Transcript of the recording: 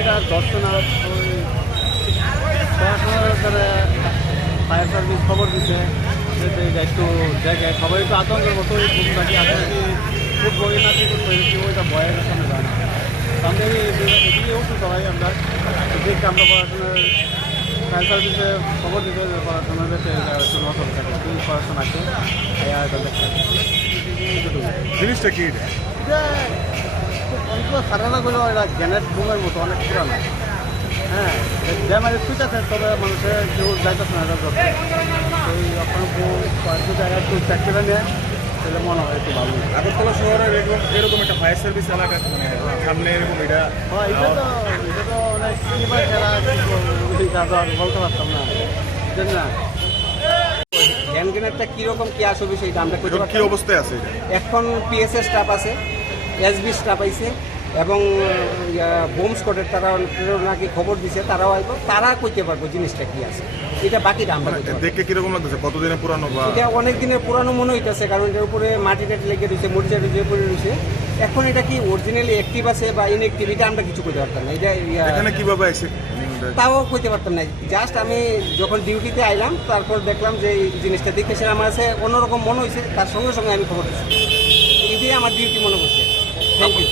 এটা ধরছে না ওই পড়াশোনার ফায়ার সার্ভিস খবর এটা একটু দেখে সবাই একটু আতঙ্কের মতো ঘুম থাকি আসলে কি খুব বই না কি করব কি ওইটা ভয়ের সামনে যায় না তো আমরা এই এদিকে উঠছি সবাই আমরা তো দেখি আমরা পড়াশোনার ফায়ার সার্ভিসে খবর দিতে হবে পড়াশোনা এটা আছে এটা জিনিসটা কি এটা? এটা খুব অনেক সারানা করলে এটা গ্যানেট বুমের মতো অনেক পুরানো। হ্যাঁ ড্যামের সুইচ আছে তবে মানুষের কেউ যাইতেছে না এটা ওই আপনার কয়েকটা জায়গায় একটু চেক করে নেয় তাহলে মনে হয় একটু ভালো। আগরতলা শহরের এরকম এরকম একটা ফায়ার সার্ভিস এলাকা মানে সামনে এরকম এটা হ্যাঁ এটা তো এটা তো অনেক কিবার খেলা বলতে পারতাম না। না? হ্যান্ড কীরকম কী আসবে সেটা আমরা কি অবস্থায় আছে এখন পিএসএ স্টাফ আছে এসবি স্টাফ আইছে এবং বোম স্কোয়াডের তারা নাকি খবর দিছে তারাও আইব তারা কইতে পারব জিনিসটা কি আছে। এটা বাকিটা আমরা মানে কইতে পারব। দেখে কীরকম লাগতেছে? কতদিনে পুরানো বা এটা অনেক দিনের পুরানো মনে হইতেছে কারণ এটার উপরে মাটি টাটি লেগে রয়েছে মরিচা টুচে পড়ে রয়েছে এখন এটা কি অরিজিনালি অ্যাক্টিভ আছে বা ইনঅ্যাক্টিভ এটা আমরা কিছু করতে পারতাম না। এটা এখানে কীভাবে আইছে? তাও কইতে পারতাম না। জাস্ট আমি যখন ডিউটিতে আইলাম তারপর দেখলাম যে এই জিনিসটা দেখতেছে আমার কাছে অন্যরকম মনে হয়েছে তার সঙ্গে সঙ্গে আমি খবর দিচ্ছি এটাই আমার ডিউটি মনে করছে থ্যাংক ইউ